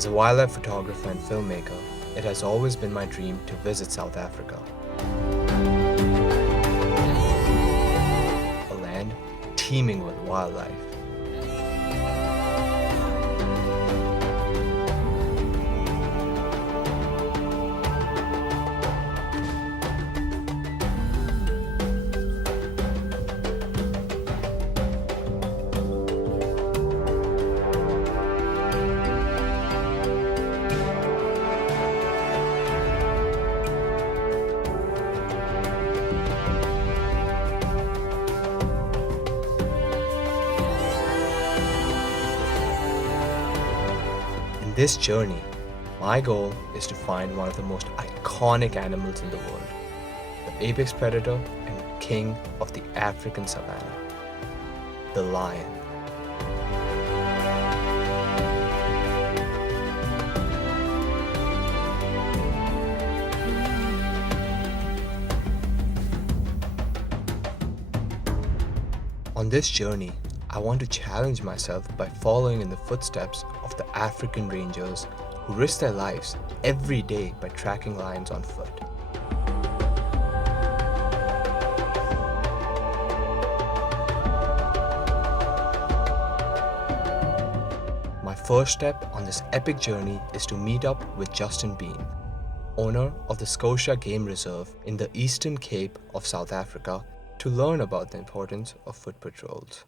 As a wildlife photographer and filmmaker, it has always been my dream to visit South Africa. A land teeming with wildlife. In this journey, my goal is to find one of the most iconic animals in the world, the apex predator and king of the African savanna, the lion. On this journey, I want to challenge myself by following in the footsteps of the African rangers who risk their lives every day by tracking lions on foot. My first step on this epic journey is to meet up with Justin Bean, owner of the Schotia Game Reserve in the Eastern Cape of South Africa, to learn about the importance of foot patrols.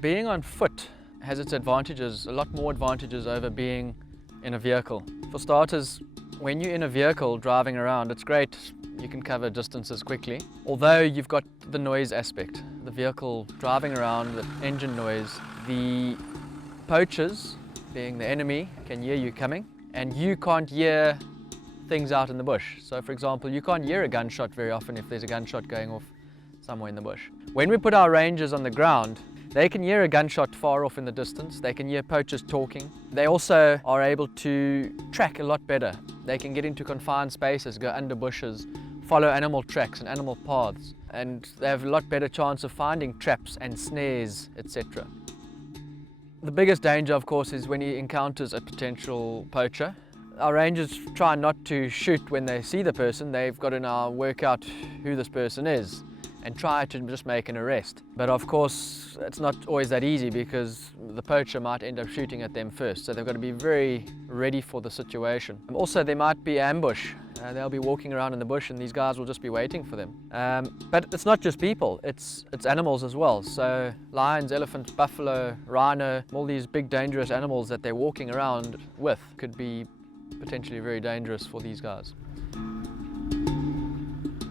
Being on foot has its advantages, a lot more advantages over being in a vehicle. For starters, when you're in a vehicle driving around, it's great, you can cover distances quickly. Although you've got the noise aspect, the vehicle driving around, the engine noise, the poachers, being the enemy, can hear you coming, and you can't hear things out in the bush. So for example, you can't hear a gunshot very often if there's a gunshot going off somewhere in the bush. When we put our rangers on the ground, they can hear a gunshot far off in the distance, they can hear poachers talking. They also are able to track a lot better. They can get into confined spaces, go under bushes, follow animal tracks and animal paths, and they have a lot better chance of finding traps and snares, etc. The biggest danger, of course, is when he encounters a potential poacher. Our rangers try not to shoot when they see the person. They've got to now work out who this person is and try to just make an arrest. But of course, it's not always that easy because the poacher might end up shooting at them first. So they've got to be very ready for the situation. Also, there might be ambush. They'll be walking around in the bush and these guys will just be waiting for them. But it's not just people, it's animals as well. So lions, elephants, buffalo, rhino, all these big dangerous animals that they're walking around with could be potentially very dangerous for these guys.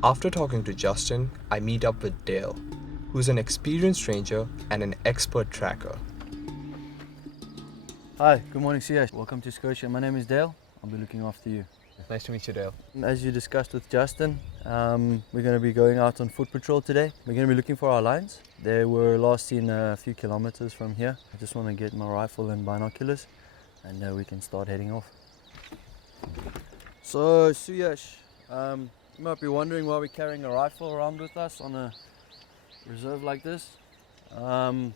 After talking to Justin, I meet up with Dale, who's an experienced ranger and an expert tracker. Hi, good morning, Sia. Welcome to Schotia. My name is Dale. I'll be looking after you. Nice to meet you, Dale. As you discussed with Justin, we're going to be going out on foot patrol today. We're going to be looking for our lions. They were last seen a few kilometers from here. I just want to get my rifle and binoculars and we can start heading off. So, Suyash, you might be wondering why we're carrying a rifle around with us on a reserve like this. One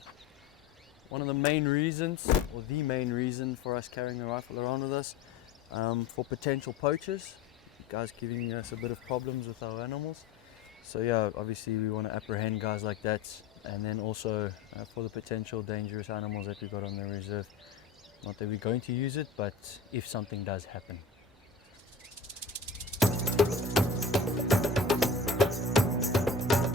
of the main reasons, or the main reason for us carrying a rifle around with us, for potential poachers, guys giving us a bit of problems with our animals. So yeah, obviously we want to apprehend guys like that, and then also for the potential dangerous animals that we got on the reserve. Not that we're going to use it, but if something does happen.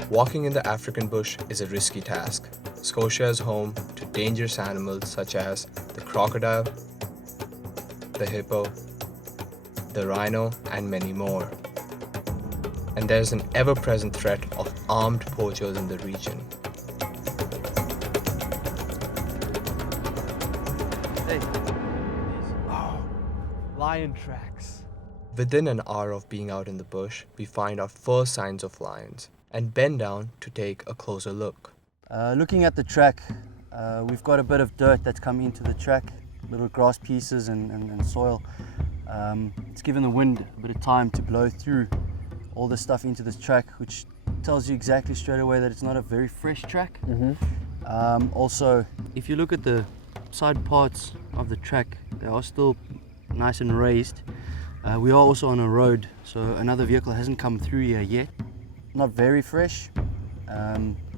Walking in the African bush is a risky task. Schotia is home to dangerous animals such as the crocodile, the hippo, the rhino, and many more. And there's an ever-present threat of armed poachers in the region. Hey. Oh, lion tracks. Within an hour of being out in the bush, we find our first signs of lions and bend down to take a closer look. Looking at the track, we've got a bit of dirt that's come into the track, little grass pieces and soil. It's given the wind a bit of time to blow through all this stuff into this track, which tells you exactly straight away that it's not a very fresh track. Also, if you look at the side parts of the track, they are still nice and raised. We are also on a road, so another vehicle hasn't come through here yet. Not very fresh,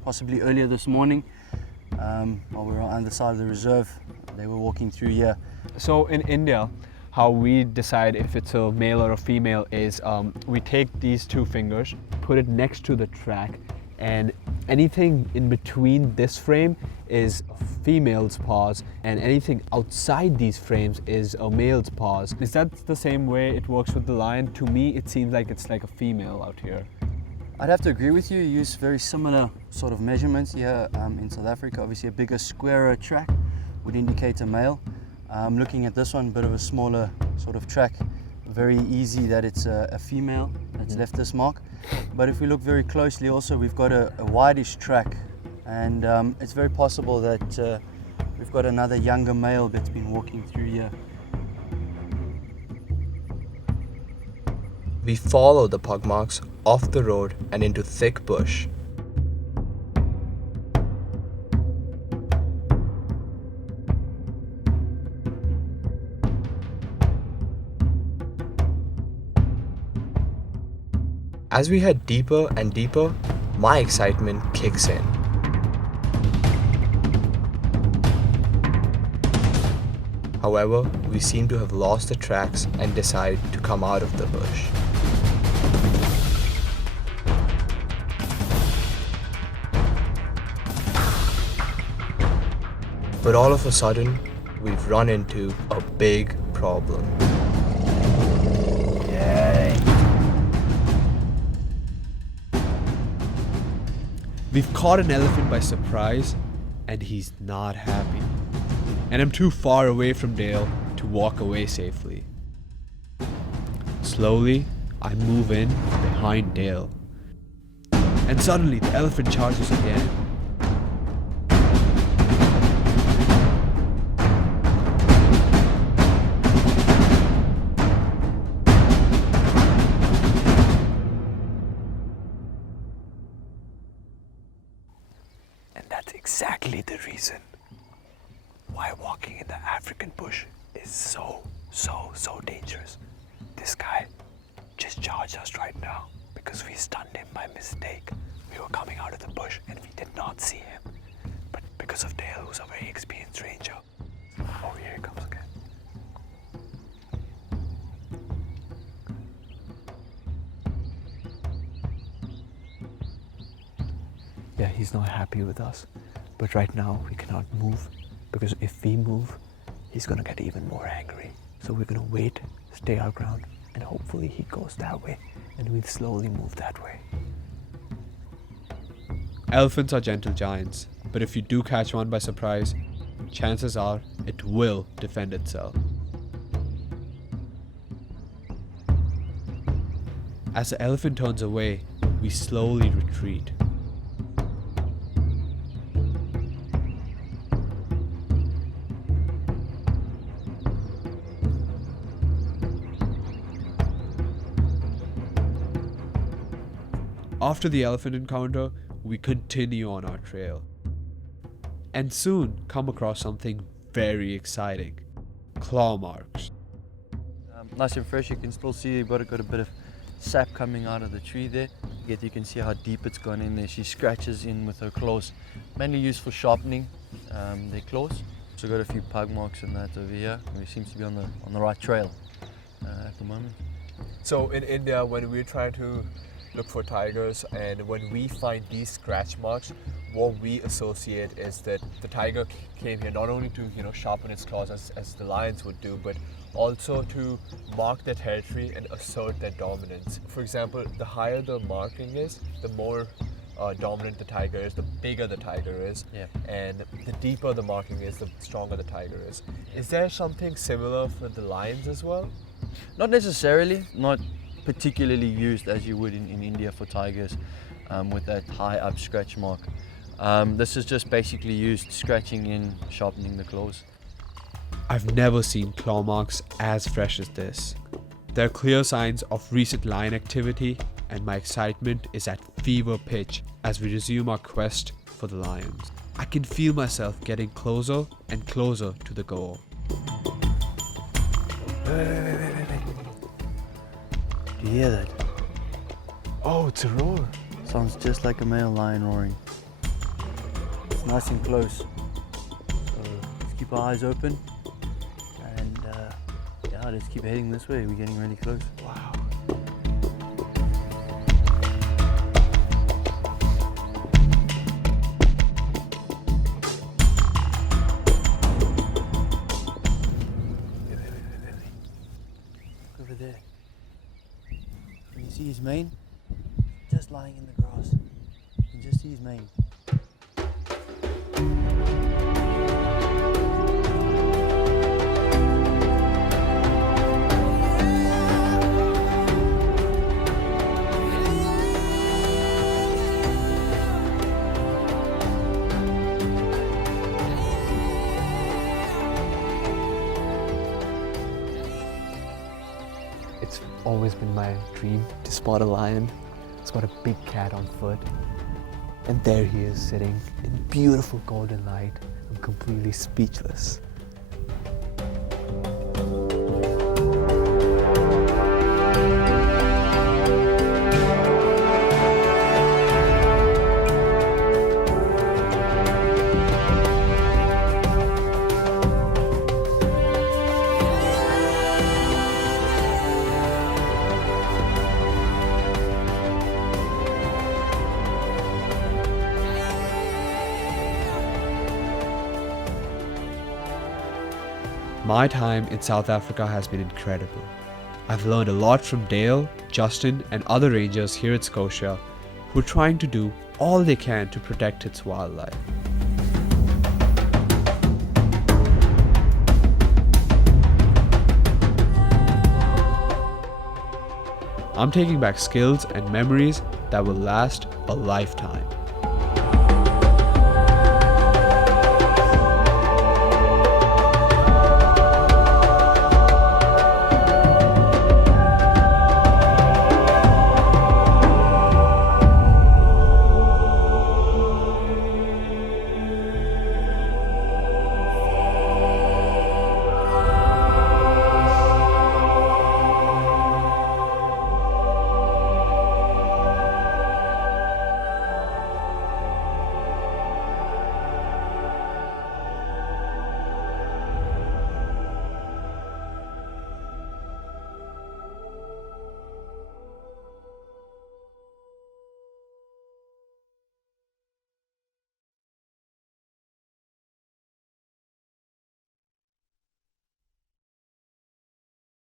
possibly earlier this morning, while we were on the side of the reserve, they were walking through here. So in India, how we decide if it's a male or a female is we take these two fingers, put it next to the track, and anything in between this frame is a female's paws, and anything outside these frames is a male's paws. Is that the same way it works with the lion? To me, it seems like it's like a female out here. I'd have to agree with you. You use very similar sort of measurements here in South Africa. Obviously, a bigger, squarer track would indicate a male. Looking at this one, a bit of a smaller sort of track, very easy that it's a female that's left this mark. But if we look very closely also, we've got a wideish track, and it's very possible that we've got another younger male that's been walking through here. We follow the pug marks off the road and into thick bush. As we head deeper and deeper, my excitement kicks in. However, we seem to have lost the tracks and decide to come out of the bush. But all of a sudden, we've run into a big problem. We've caught an elephant by surprise, and he's not happy. And I'm too far away from Dale to walk away safely. Slowly, I move in behind Dale. And suddenly, the elephant charges again. And that's exactly the reason why walking in the African bush is so dangerous. This guy just charged us right now because we stunned him by mistake. We were coming out of the bush and we did not see him. But because of Dale, who's a very experienced ranger. Oh, here he comes again. Yeah, he's not happy with us. But right now, we cannot move, because if we move, he's gonna get even more angry. So we're gonna wait, stay our ground, and hopefully he goes that way, and we'll slowly move that way. Elephants are gentle giants, but if you do catch one by surprise, chances are it will defend itself. As the elephant turns away, we slowly retreat. After the elephant encounter, we continue on our trail, and soon come across something very exciting: claw marks. Nice and fresh. You can still see you've got a bit of sap coming out of the tree there. Yet you can see how deep it's gone in there. She scratches in with her claws, mainly used for sharpening their claws. So got a few pug marks and that over here. We seem to be on the right trail at the moment. So in India, when we're trying to look for tigers, and when we find these scratch marks, what we associate is that the tiger came here not only to sharpen its claws as the lions would do, but also to mark their territory and assert their dominance. For example, the higher the marking is, the more dominant the tiger is, the bigger the tiger is, and the deeper the marking is, the stronger the tiger is. Is there something similar for the lions as well? Not necessarily, not particularly used as you would in India for tigers with that high up scratch mark. This is just basically used scratching in, sharpening the claws. I've never seen claw marks as fresh as this. There are clear signs of recent lion activity, and my excitement is at fever pitch as we resume our quest for the lions. I can feel myself getting closer and closer to the goal. Wait. Do you hear that? Oh, it's a roar. Sounds just like a male lion roaring. It's nice and close. So let's keep our eyes open and yeah, let's keep heading this way. We're getting really close. Wow. Look over there. Can you see his mane? Just lying in the grass. You can just see his mane. It's always been my dream to spot a lion. Spot a big cat on foot. And there he is sitting in beautiful golden light. I'm completely speechless. My time in South Africa has been incredible. I've learned a lot from Dale, Justin, and other rangers here at Schotia who are trying to do all they can to protect its wildlife. I'm taking back skills and memories that will last a lifetime.